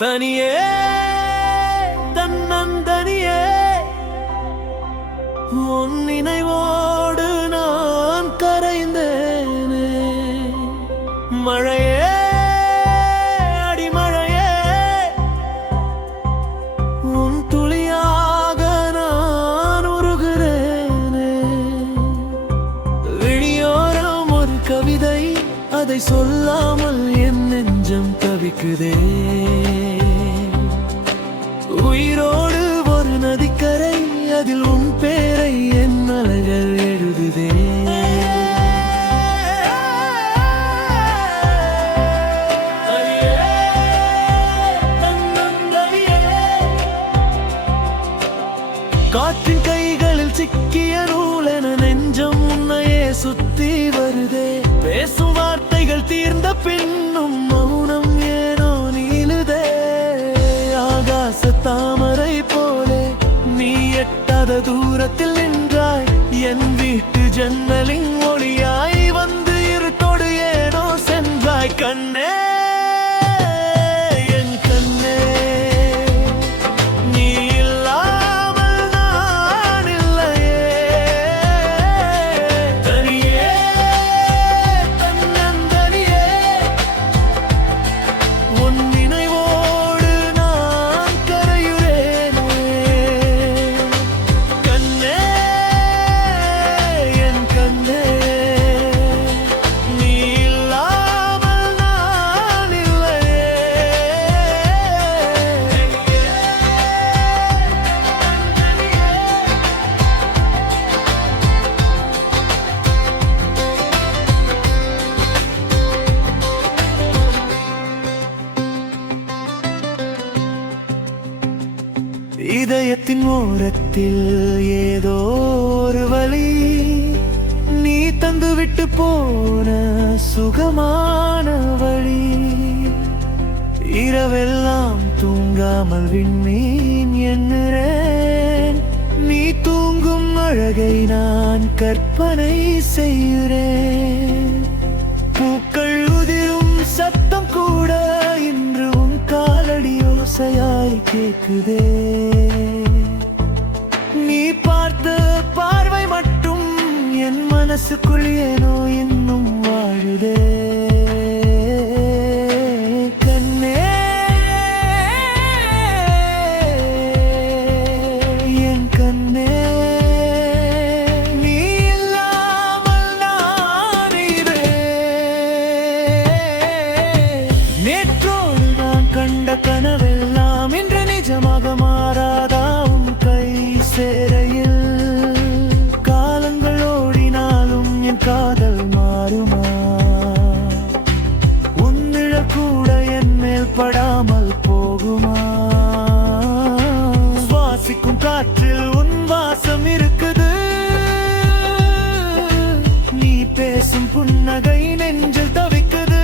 தனியே தன்னந்தனியே உன் நினைவோடு நான் கரைந்தேனே. மழையே அடிமழையே உன் துளியாக நான் உருகிறேனே. விழியோரம் ஒரு கவிதை, அதை சொல்லாமல் என் நெஞ்சம் தவிக்குதே. உயிரோடு ஒரு நதிக்கரை, அதில் உன் பேரை என் அலைகள் எழுதுதே. காற்றின் கைகளில் சிக்கிய நூலென நெஞ்சம் உன்னையே சுத்தி வருதே. பேசும் வார்த்தைகள் தீர்ந்த பின்னும் மௌனம் ஏனோ நீளுதே. ஆகாச தாமரை போலே நீ எட்டாத தூரத்தில் நின்றாய். என் வீட்டு ஜன்னலின் ஒளியாய் வந்து இருட்டோடு ஏனோ சென்றாய். கண்ணே என் கண்ணே, நீ இல்லாமல் நான் இல்லையே. தனியே தன்னந்தனியே உன் நினைவோடு நான் கரையுறேனே. கண்ணே என் கண்ணே, நீ இல்லாமல் நான் இல்லையே. இதயத்தின் ஓரத்தில் ஏதோ ஒரு வலி, நீ தந்துவிட்டு போன சுகமான வழி. இரவெல்லாம் தூங்காமல் விண்மீன் எண்ணுறேன். நீ தூங்கும் அழகை நான் கற்பனை செய்கிறேன். பூக்கள் உதிரும் சத்தம் கூட இன்று உன் காலடி ஓசையாய் கேக்குதே. நீ பார்த்த பார்வை மட்டும் என் மனசுக்குள் ஏனோ இன்னும் வாழுதே. கண்ணே என் கண்ணே, நீ இல்லாமல் நான் நேற்றோடு நான் கண்ட கனவெல்லாம் இன்று நிஜமாக மாறாதா உன் கை சேரையில். காலங்கள் ஓடினாலும் என் காதல் மாறுமா? உன் நிழல் கூட என் மேல் படாமல் போகுமா? சுவாசிக்கும் காற்றில் உன் வாசம் இருக்குது. நீ பேசும் புன்னகை நெஞ்சில் தவிக்குது.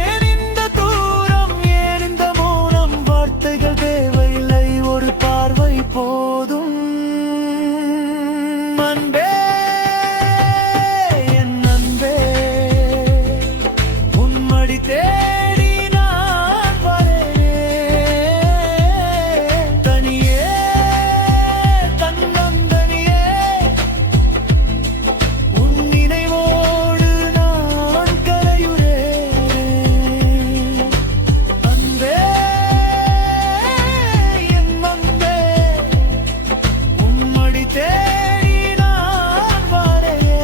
ஏன் இந்த தூரம், ஏன் இந்த மௌனம்? வார்த்தைகள் தேவையில்லை, ஒரு பார்வை போதும். அன்பே என் அன்பே, உன் மடி தேடி நான் வரேனே. தனியே தன்னந்தனியே உன் நினைவோடு நான் கரையுறேனே. அன்பே என் அன்பே, உன் மடி தேடி நான் வரேனே.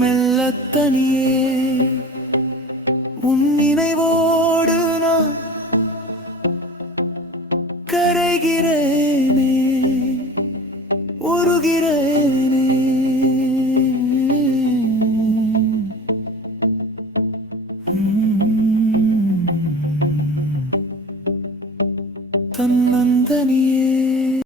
மெல்லத் தனியே